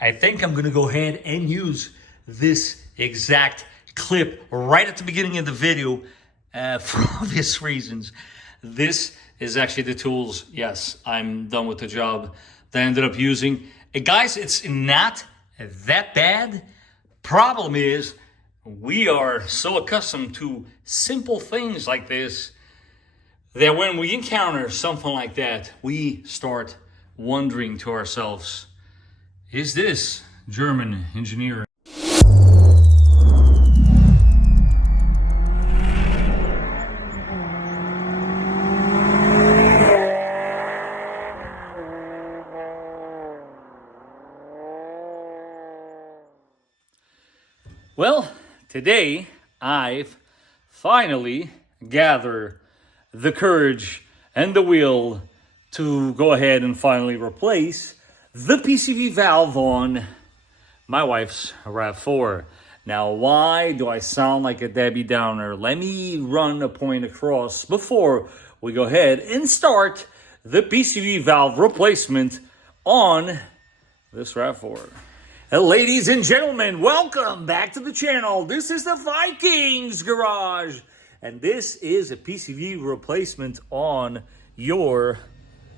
I think I'm gonna go ahead and use this exact clip right at the beginning of the video for obvious reasons. This is actually the tools, yes, I'm done with the job, that I ended up using. And guys, it's not that bad. Problem is, we are so accustomed to simple things like this that when we encounter something like that, we start wondering to ourselves, is this German engineering? Well, today I've finally gathered the courage and the will to go ahead and finally replace the PCV valve on my wife's RAV4. Now, why do I sound like a Debbie Downer? Let me run a point across before we go ahead and start the PCV valve replacement on this RAV4. Ladies and gentlemen, welcome back to the channel. This is the Vikings garage, and this is a PCV replacement on your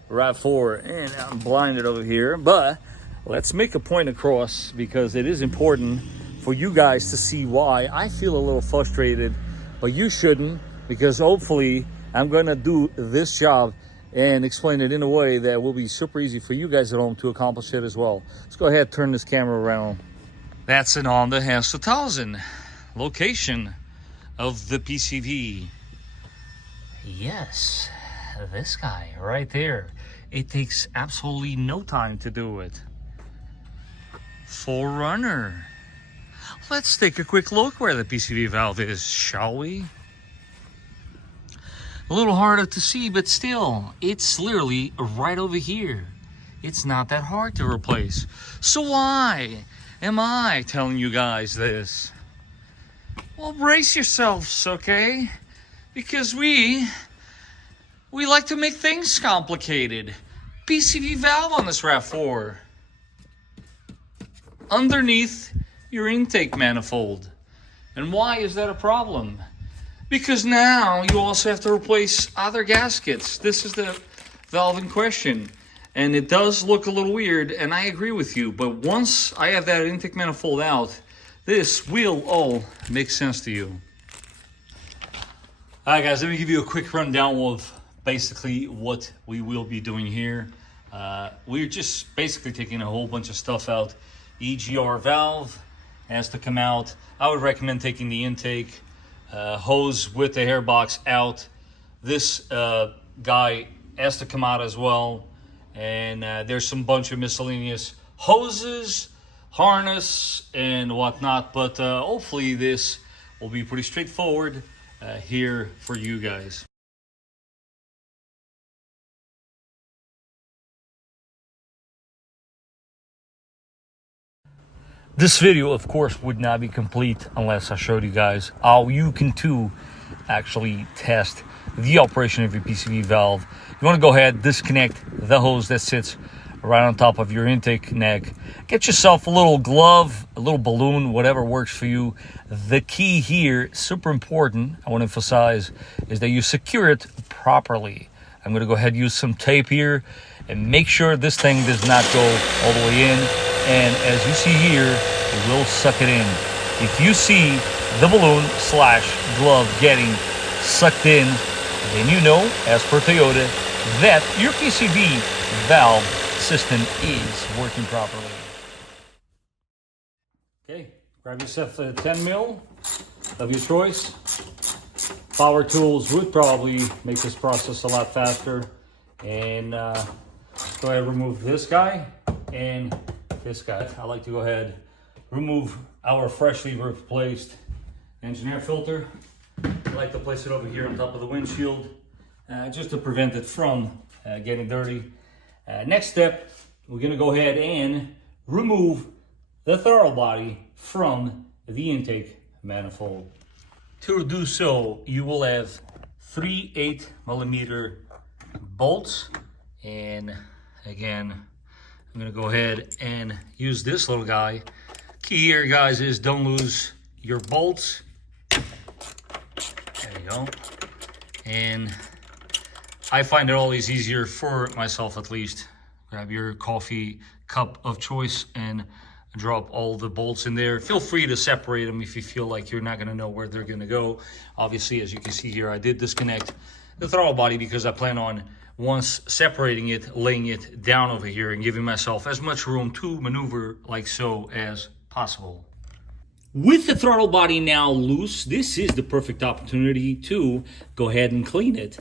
RAV4. And I'm blinded over here, but let's make a point across because it is important for you guys to see why I feel a little frustrated, but you shouldn't, because hopefully I'm gonna do this job and explain it in a way that will be super easy for you guys at home to accomplish it as well. Let's go ahead and turn this camera around. That's an Honda S2000 location of the PCV. Yes, this guy right there. It takes absolutely no time to do it. 4Runner. Let's take a quick look where the PCV valve is, shall we? A little harder to see, but still, it's literally right over here. It's not that hard to replace. So why am I telling you guys this? Well, brace yourselves, okay? Because we like to make things complicated. PCV valve on this RAV4. Underneath your intake manifold. And why is that a problem? Because now you also have to replace other gaskets. This is the valve in question. And it does look a little weird, and I agree with you. But once I have that intake manifold out, this will all make sense to you. All right, guys, let me give you a quick rundown of basically what we will be doing here. We're just basically taking a whole bunch of stuff out. EGR valve has to come out. I would recommend taking the intake. Hose with the hair box out. This guy has to come out as well. And there's some bunch of miscellaneous hoses, harness, and whatnot. But hopefully this will be pretty straightforward here for you guys. This video, of course, would not be complete unless I showed you guys how you can too actually test the operation of your PCV valve. You want to go ahead, disconnect the hose that sits right on top of your intake neck. Get yourself a little glove, a little balloon, whatever works for you. The key here, super important, I want to emphasize, is that you secure it properly. I'm going to go ahead and use some tape here and make sure this thing does not go all the way in. And as you see here, it will suck it in. If you see the balloon / glove getting sucked in, then you know, as per Toyota, that your PCV valve system is working properly. Okay, grab yourself a 10 mil of your choice. Power tools would probably make this process a lot faster. And go ahead and remove this guy and this guy. I like to go ahead, remove our freshly replaced engine air filter. I like to place it over here on top of the windshield just to prevent it from getting dirty. Next step, we're gonna go ahead and remove the throttle body from the intake manifold. To do so, you will have 3 8mm bolts, and again, I'm gonna go ahead and use this little guy. Key here, guys, is don't lose your bolts. There you go. And I find it always easier, for myself at least, grab your coffee cup of choice and drop all the bolts in there. Feel free to separate them if you feel like you're not gonna know where they're gonna go. Obviously, as you can see here, I did disconnect the throttle body because I plan on, once separating it, laying it down over here and giving myself as much room to maneuver like so as possible. With the throttle body now loose, this is the perfect opportunity to go ahead and clean it.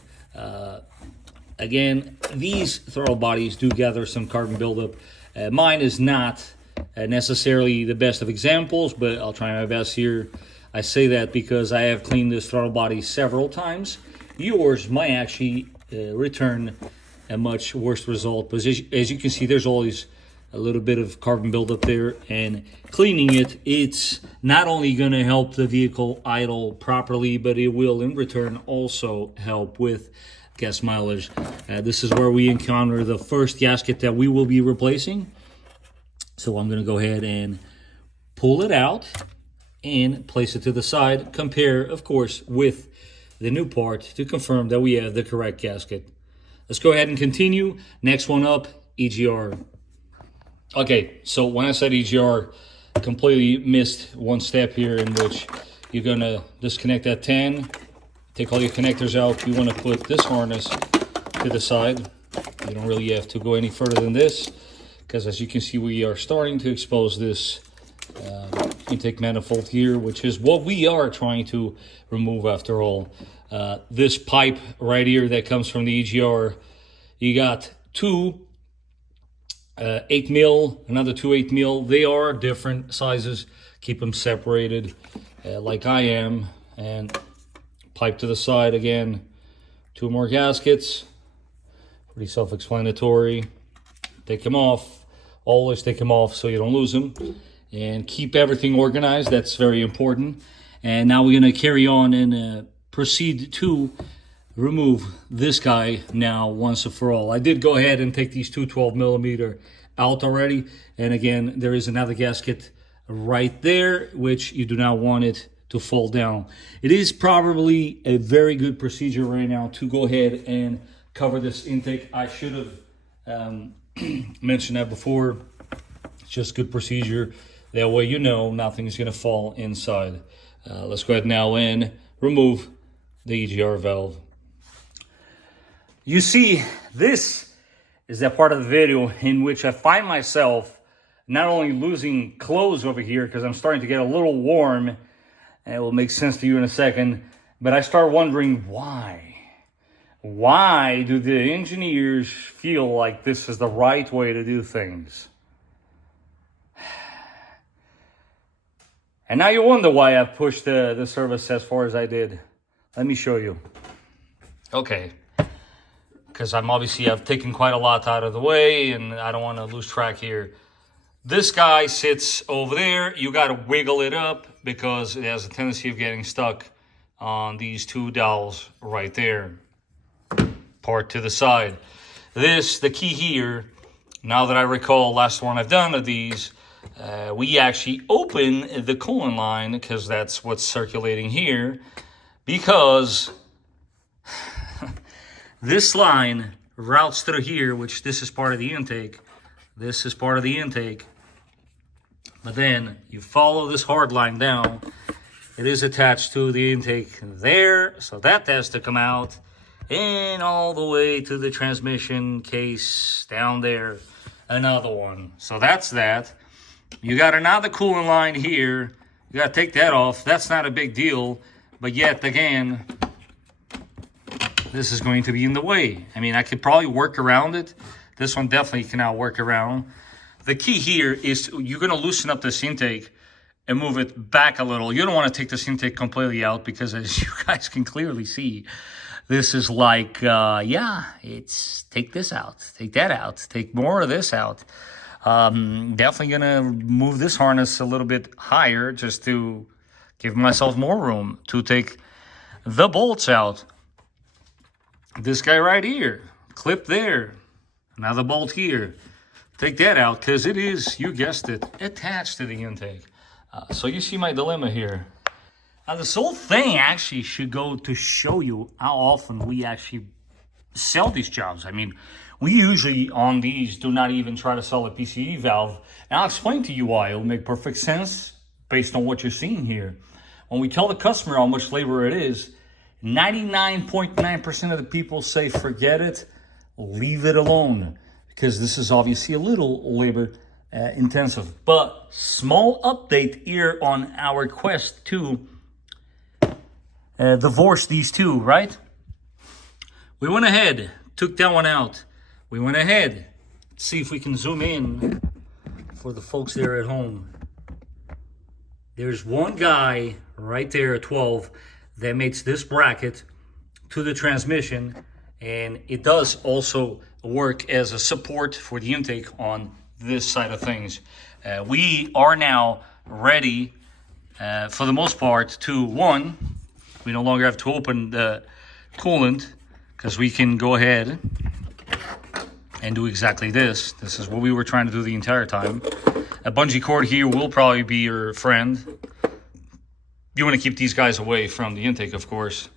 Again, these throttle bodies do gather some carbon buildup. Mine is not necessarily the best of examples, but I'll try my best here. I say that because I have cleaned this throttle body several times. Yours might actually return a much worse result, but as you can see, there's always a little bit of carbon buildup there, and cleaning it, it's not only going to help the vehicle idle properly, but it will in return also help with gas mileage. This is where we encounter the first gasket that we will be replacing. So I'm going to go ahead and pull it out and place it to the side. Compare, of course, with the new part to confirm that we have the correct gasket. Let's go ahead and continue. Next one up, EGR. Okay, so when I said EGR, completely missed one step here, in which you're going to disconnect that 10, take all your connectors out. You want to put this harness to the side. You don't really have to go any further than this, because as you can see, we are starting to expose this intake manifold here, which is what we are trying to remove after all. This pipe right here that comes from the EGR, you got two 8 mil, another two 8 mil. They are different sizes. Keep them separated like I am. And pipe to the side again. Two more gaskets. Pretty self-explanatory. Take them off. Always take them off so you don't lose them. And keep everything organized. That's very important. And now we're going to carry on and proceed to remove this guy now once and for all. I did go ahead and take these two 12mm out already. And again, there is another gasket right there, which you do not want it to fall down. It is probably a very good procedure right now to go ahead and cover this intake. I should have mentioned that before. It's just good procedure. That way you know nothing's going to fall inside. Let's go ahead now and remove the EGR valve. You see, this is that part of the video in which I find myself not only losing clothes over here because I'm starting to get a little warm, and it will make sense to you in a second, but I start wondering why. Why do the engineers feel like this is the right way to do things? And now you wonder why I pushed the service as far as I did. Let me show you. Okay. Because I've taken quite a lot out of the way, and I don't want to lose track here. This guy sits over there. You got to wiggle it up because it has a tendency of getting stuck on these two dowels right there. Part to the side. The key here, now that I recall last one I've done of these, we actually open the coolant line because that's what's circulating here, because this line routes through here, which this is part of the intake. This is part of the intake. But then you follow this hard line down. It is attached to the intake there, so that has to come out. And all the way to the transmission case down there, another one. So that's that. You got another coolant line here. You got to take that off. That's not a big deal. But yet, again, this is going to be in the way. I mean, I could probably work around it. This one definitely cannot work around. The key here is you're going to loosen up this intake and move it back a little. You don't want to take this intake completely out because, as you guys can clearly see, this is like, it's take this out, take that out, take more of this out. Definitely going to move this harness a little bit higher just to give myself more room to take the bolts out. This guy right here, clip there, another bolt here. take that out because it is, you guessed it, attached to the intake. So you see my dilemma here. Now this whole thing actually should go to show you how often we actually sell these jobs. I mean, we usually on these do not even try to sell a PCV valve. And I'll explain to you why. It'll make perfect sense based on what you're seeing here. When we tell the customer how much labor it is, 99.9% of the people say, forget it, leave it alone. Because this is obviously a little labor intensive. But small update here on our quest to divorce these two, right? We went ahead, took that one out. We went ahead, let's see if we can zoom in for the folks there at home. There's one guy right there at 12 that makes this bracket to the transmission, and it does also work as a support for the intake on this side of things. We are now ready, for the most part, to one, we no longer have to open the coolant because we can go ahead and do exactly this. This is what we were trying to do the entire time. A bungee cord here will probably be your friend. You want to keep these guys away from the intake, of course.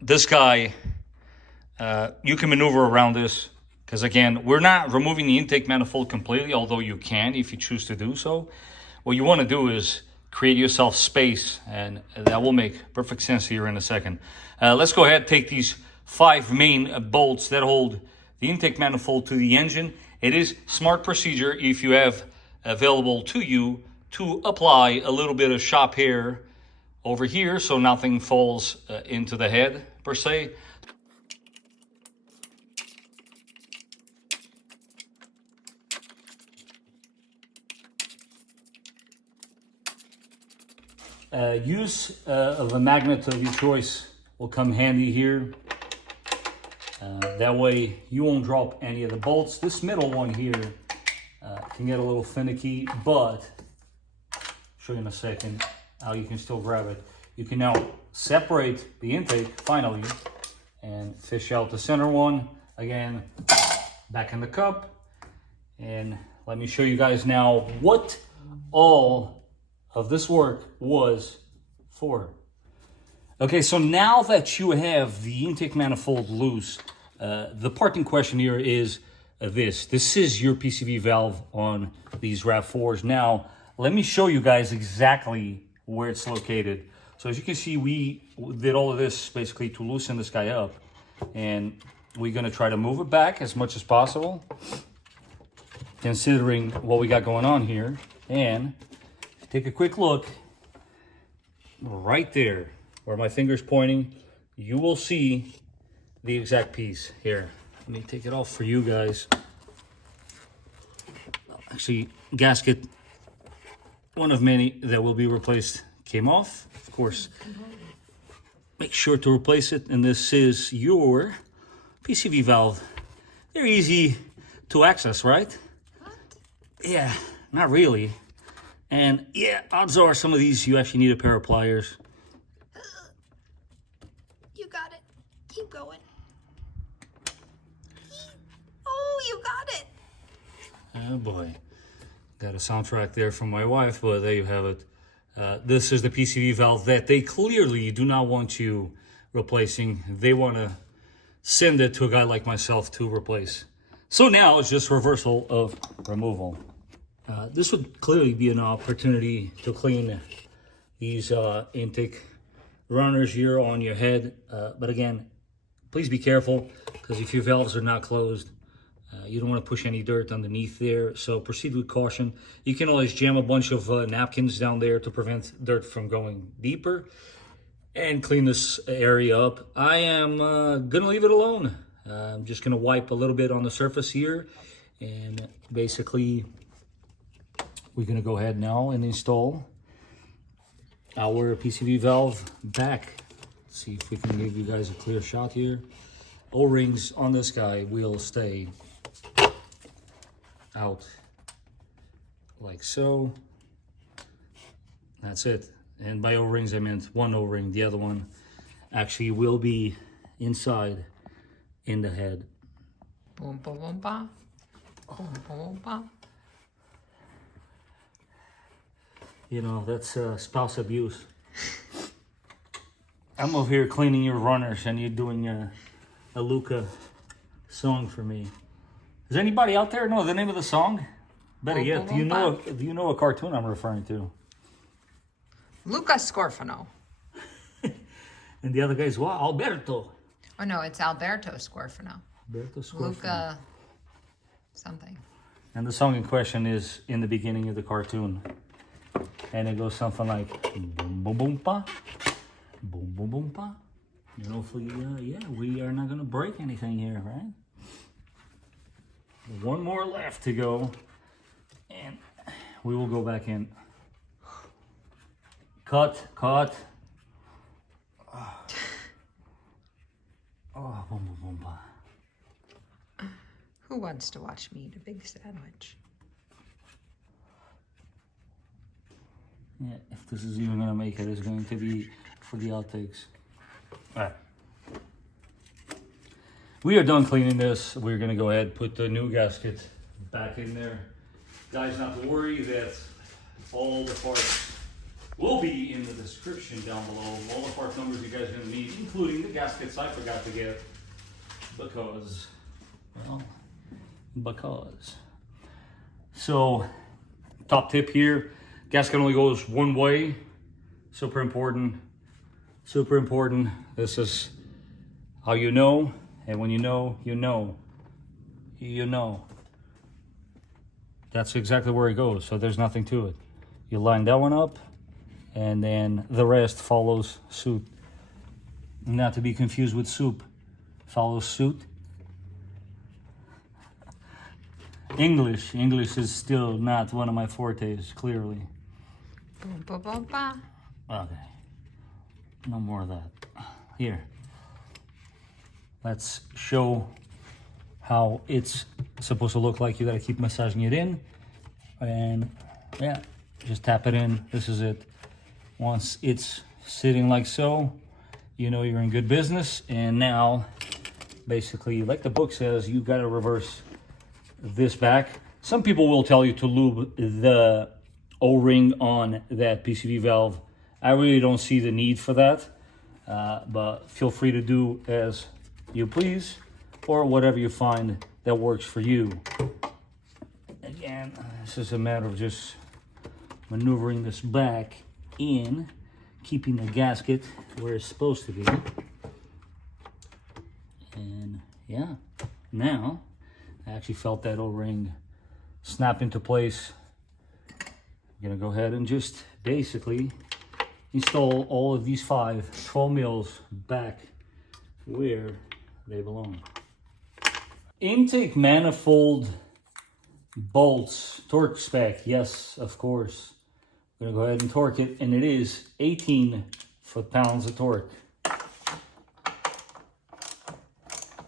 This guy, you can maneuver around this because, again, we're not removing the intake manifold completely, although you can if you choose to do so. What you want to do is create yourself space, and that will make perfect sense here in a second. Let's go ahead and take these 5 main bolts that hold the intake manifold to the engine. It is smart procedure if you have available to you to apply a little bit of shop hair over here so nothing falls into the head per se. Use of a magnet of your choice will come handy here. That way you won't drop any of the bolts. This middle one here can get a little finicky, but I'll show you in a second how you can still grab it. You can now separate the intake finally and fish out the center one. Again, back in the cup. And let me show you guys now what all of this work was for. Okay, so now that you have the intake manifold loose, the part in question here is this. This is your PCV valve on these RAV4s. Now, let me show you guys exactly where it's located. So as you can see, we did all of this basically to loosen this guy up. And we're gonna try to move it back as much as possible, considering what we got going on here. And take a quick look right there where my finger's pointing. You will see the exact piece here. Let me take it off for you guys. Actually, gasket, one of many that will be replaced, came off. Of course, make sure to replace it. And this is your PCV valve. They're easy to access, right? What? Yeah, not really. And yeah, odds are some of these you actually need a pair of pliers. You got it. Keep going. Oh, you got it. Oh boy. Got a soundtrack there from my wife, but there you have it. This is the PCV valve that they clearly do not want you replacing. They want to send it to a guy like myself to replace. So now it's just reversal of removal. This would clearly be an opportunity to clean these intake runners here on your head. But again, please be careful, because if your valves are not closed, you don't want to push any dirt underneath there. So proceed with caution. You can always jam a bunch of napkins down there to prevent dirt from going deeper and clean this area up. I am gonna leave it alone. I'm just gonna wipe a little bit on the surface here, and basically we're gonna go ahead now and install our PCV valve back. Let's see if we can give you guys a clear shot here. O-rings on this guy will stay out like so. That's it. And by O-rings I meant one O-ring. The other one actually will be inside in the head. Boom, boom, boom, boom. You know, that's spouse abuse. I'm over here cleaning your runners and you're doing a Luca song for me. Does anybody out there know the name of the song? Better yet, do you know a cartoon I'm referring to? Luca Scorfano. And the other guy's what? Alberto. Oh no, it's Alberto Scorfano. Alberto Scorfano. Luca something. And the song in question is in the beginning of the cartoon. And it goes something like boom boom boom pa. Boom boom boom pa. And hopefully, we are not gonna break anything here, right? One more left to go. And we will go back in. Cut. Oh, boom, boom, boom, boom. Who wants to watch me eat a big sandwich? Yeah, if this is even gonna make it, it's going to be for the outtakes. All right. We are done cleaning this. We're gonna go ahead and put the new gasket back in there. Guys, not to worry that all the parts will be in the description down below. All the part numbers you guys are gonna need, including the gaskets I forgot to get because. So, top tip here, gasket only goes one way. Super important. This is how you know, and when you know, you know. That's exactly where it goes, so there's nothing to it. You line that one up, and then the rest follows suit. Not to be confused with soup. Follows suit. English is still not one of my fortes, clearly. Boom, boom, boom, boom. Okay. No more of that. Here. Let's show how it's supposed to look like. You gotta keep massaging it in. And yeah, just tap it in. This is it. Once it's sitting like so, you know you're in good business. And now, basically, like the book says, you gotta reverse this back. Some people will tell you to lube the O-ring on that PCV valve. I really don't see the need for that, but feel free to do as you please, or whatever you find that works for you. Again, this is a matter of just maneuvering this back in, keeping the gasket where it's supposed to be. And yeah, now I actually felt that O-ring snap into place. I'm gonna go ahead and just basically install all of these 12 mils back where they belong. Intake manifold bolts, torque spec, yes, of course. I'm gonna go ahead and torque it, and it is 18 foot-pounds of torque.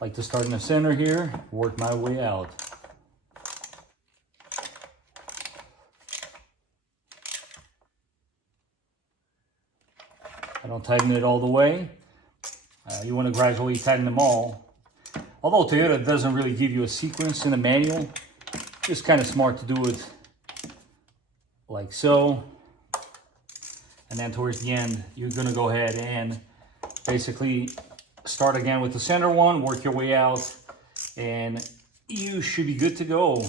Like to start in the center here, work my way out. I don't tighten it all the way. You want to gradually tighten them all. Although Toyota doesn't really give you a sequence in the manual, it's kind of smart to do it like so. And then towards the end, you're going to go ahead and basically start again with the center one, work your way out, and you should be good to go.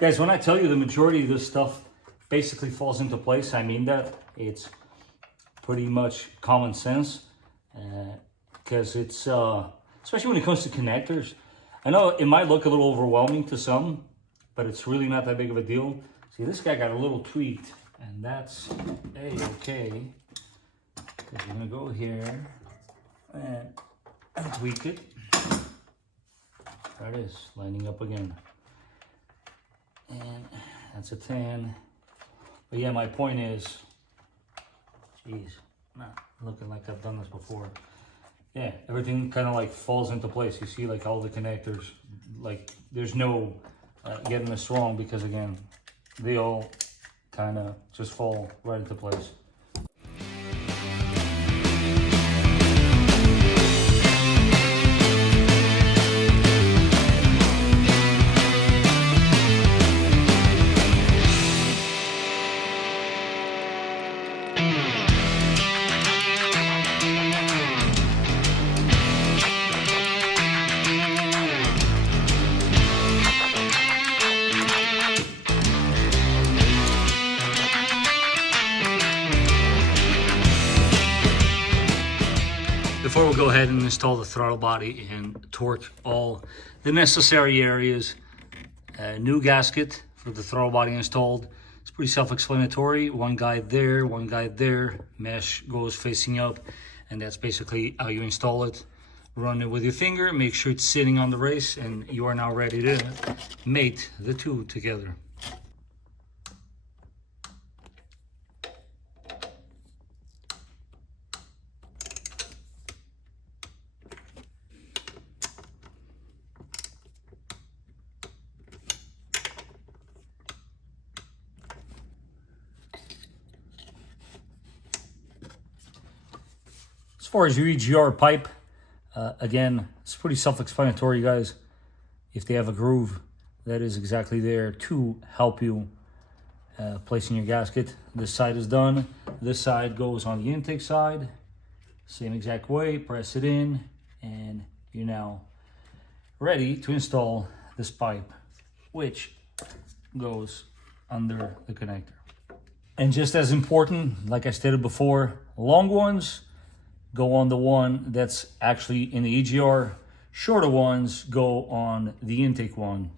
Guys, when I tell you the majority of this stuff basically falls into place, I mean that. It's pretty much common sense, because it's especially when it comes to connectors. I know it might look a little overwhelming to some, but it's really not that big of a deal. See, this guy got a little tweaked, and that's A-okay. Because we're gonna go here and tweak it. There it is, lining up again. And that's a 10. But yeah, my point is, geez, not looking like I've done this before. Yeah, everything kind of like falls into place. You see like all the connectors, like there's no getting this wrong, because again, they all kind of just fall right into place. Before we go ahead and install the throttle body and torque all the necessary areas, new gasket for the throttle body installed. It's pretty self-explanatory. One guide there, one guide there. Mesh goes facing up, and that's basically how you install it. Run it with your finger, make sure it's sitting on the race, and you are now ready to mate the two together. As far as your EGR pipe, again, it's pretty self-explanatory, guys. If they have a groove, that is exactly there to help you placing your gasket. This side is done. This side goes on the intake side. Same exact way, press it in, and you're now ready to install this pipe, which goes under the connector. And just as important, like I stated before, long ones go on the one that's actually in the EGR. Shorter ones go on the intake one.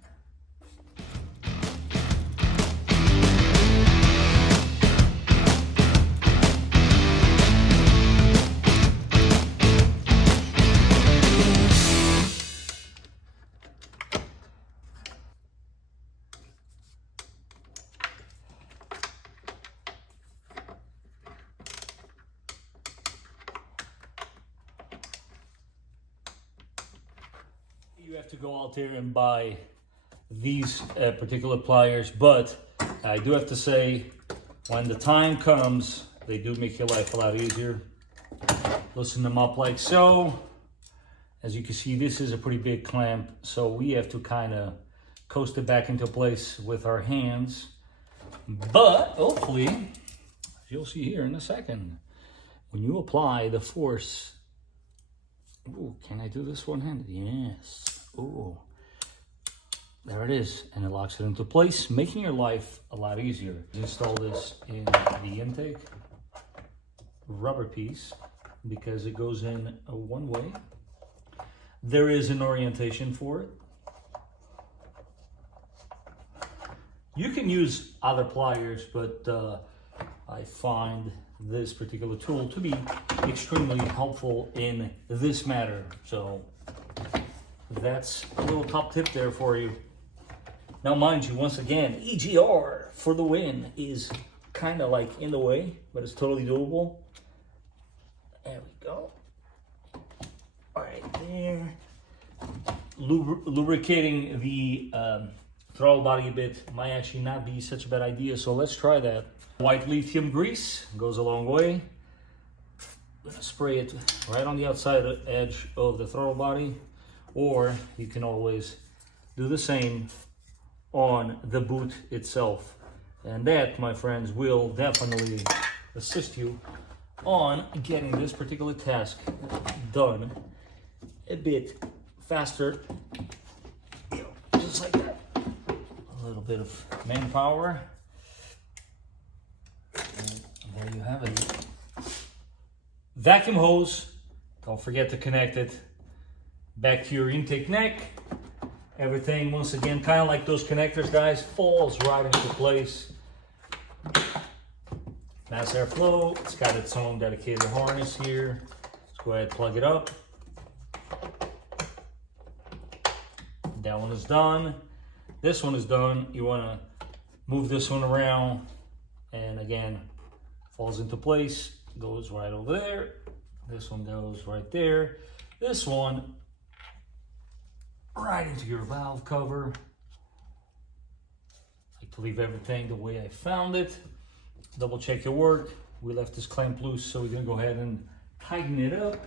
You have to go out there and buy these particular pliers, but I do have to say, when the time comes, they do make your life a lot easier. Loosen them up like so. As you can see, this is a pretty big clamp, so we have to kind of coast it back into place with our hands. But hopefully, as you'll see here in a second, when you apply the force. Ooh, can I do this one-handed? Yes. Ooh, there it is, and it locks it into place, making your life a lot easier. Install this in the intake rubber piece because it goes in one way. There is an orientation for it. You can use other pliers, but I find this particular tool to be extremely helpful in this matter. So that's a little top tip there for you. Now, mind you, once again, EGR for the win is kind of like in the way, but it's totally doable. There we go. Right there. Lubricating the throttle body a bit might actually not be such a bad idea, so let's try that. White lithium grease goes a long way. Spray it right on the outside edge of the throttle body, or you can always do the same on the boot itself. And that, my friends, will definitely assist you on getting this particular task done a bit faster. Just like that. A little bit of manpower. And there you have it. Vacuum hose, don't forget to connect it. back to your intake neck. Everything, once again, kind of like those connectors, guys, falls right into place. Mass airflow, it's got its own dedicated harness here. Let's go ahead and plug it up. That one is done. This one is done. You want to move this one around, and again, falls into place, goes right over there. This one goes right there. This one right into your valve cover. I like to leave everything the way I found it. Double check your work. We left this clamp loose, so we're gonna go ahead and tighten it up.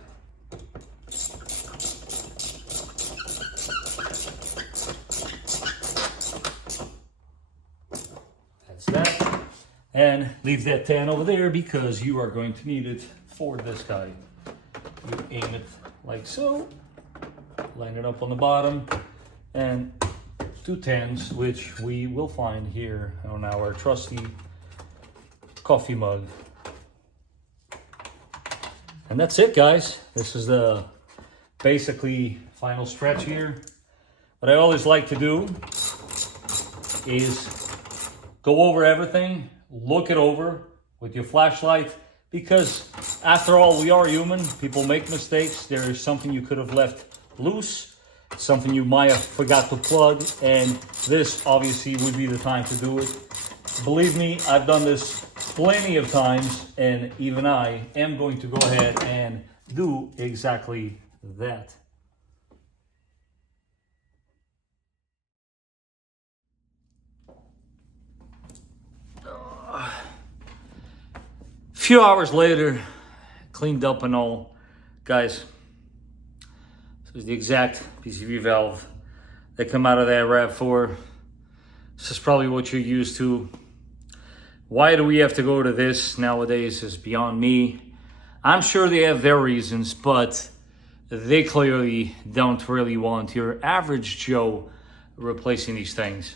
That's that. And leave that 10 over there because you are going to need it for this guy. You aim it like so. Line it up on the bottom, and 2 10s, which we will find here on our trusty coffee mug. And that's it, guys. This is the basically final stretch here. What I always like to do is go over everything, look it over with your flashlight, because after all, we are human. People make mistakes. There is something you could have left loose, something you might have forgot to plug, and this obviously would be the time to do it. Believe me, I've done this plenty of times, and even I am going to go ahead and do exactly that. A few hours later, cleaned up and all, guys. This is the exact PCV valve that come out of that RAV4. This is probably what you're used to. Why do we have to go to this nowadays is beyond me. I'm sure they have their reasons, but they clearly don't really want your average Joe replacing these things.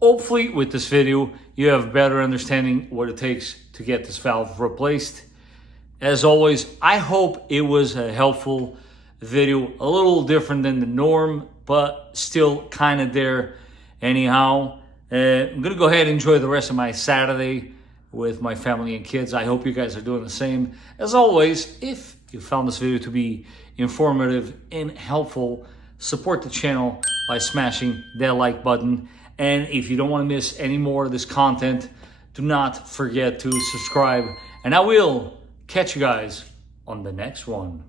Hopefully with this video, you have a better understanding what it takes to get this valve replaced. As always, I hope it was a helpful video, a little different than the norm, but still kind of there anyhow. I'm gonna go ahead and enjoy the rest of my Saturday with my family and kids. I hope you guys are doing the same. As always, if you found this video to be informative and helpful, support the channel by smashing that like button. And if you don't want to miss any more of this content, do not forget to subscribe, and I will catch you guys on the next one.